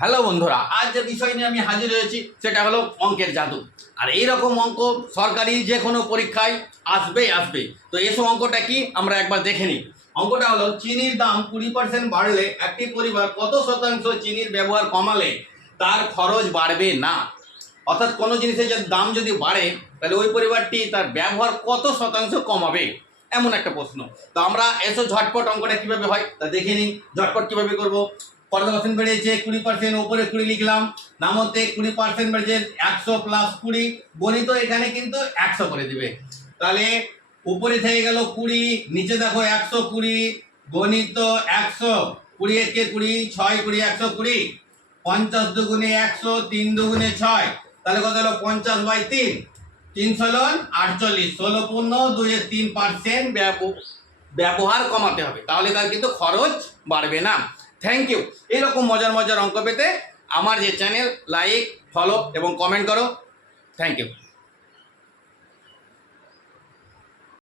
Hello বন্ধুরা, আজ যে বিষয় নিয়ে আমি হাজির হয়েছি সেটা হলো অঙ্কের জাদু। আর এইরকম অঙ্ক সরকারি যে কোনো পরীক্ষায় আসবে। তো এসব অঙ্কটা কি আমরা একবার দেখে নিই। অঙ্কটা হলো চিনির দাম 20% বাড়লে একটি পরিবার কত শতাংশ চিনির ব্যবহার কমালে তার খরচ বাড়বে না। অর্থাৎ কোনো জিনিসের দাম যদি বাড়ে তাহলে ওই পরিবারটি তার ব্যবহার কত শতাংশ কমাবে, এমন একটা প্রশ্ন। তো আমরা এসো ঝটপট অঙ্কটা কিভাবে হয় তা দেখে নিই। ঝটপট কিভাবে করবো, 15% বেড়েছে 20%, উপরে 20 লিখলাম, নামতে 20% বেড়েছে 100 প্লাস 20, গণিত এখানে কিন্তু 100 করে দিবে। তাহলে উপরে থেকে গেল 20, নিচে দেখো 120, গণিত 100, 20 একে 20, 6 20 120, 50 দুগুণে 100, 3 দুগুণে 6, তাহলে কত হলো 50/3, 3 ষোলন 48, 16 পূর্ণ 2-3% ব্যবহার কমাতে হবে, তাহলে তার কিন্তু খরচ বাড়বে না। Thank you. এইরকম মজার মজার অঙ্ক পেতে আমার যে চ্যানেল লাইক, ফলো এবং কমেন্ট করো। Thank you.